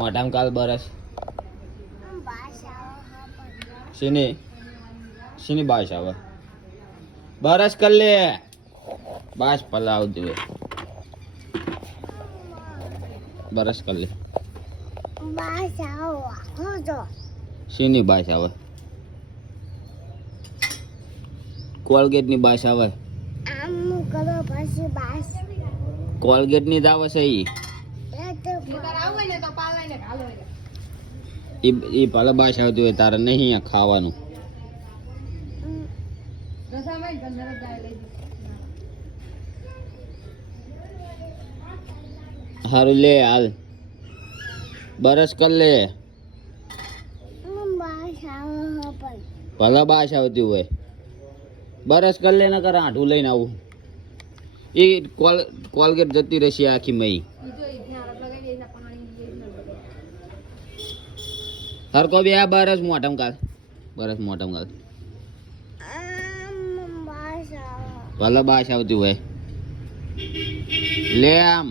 મોઢામાં કાલ બરસ શીની શીની બાશ આવે બરસ કર લે બાશ પલાવ દે બરસ કર લે શીની બાશ આવે કોલગેટ ની બાશ આવે કોલગેટ ની જ આવે છે ઈ ભલે બાશ આવતી હોય તારે નહીં ખાવાનું હારું લે હાલ બરસ કર લે ભલે બાશ આવતી હોય બરસ કર લે ને કર આઠું લઈને આવું એ કોલગેટ જતી રહેશે આખી મઈ હરકો બે આ બરસ મોઢમ કાલ બરસ મોઢમ કાલ ભલે બાશ આવતી હોય લે આમ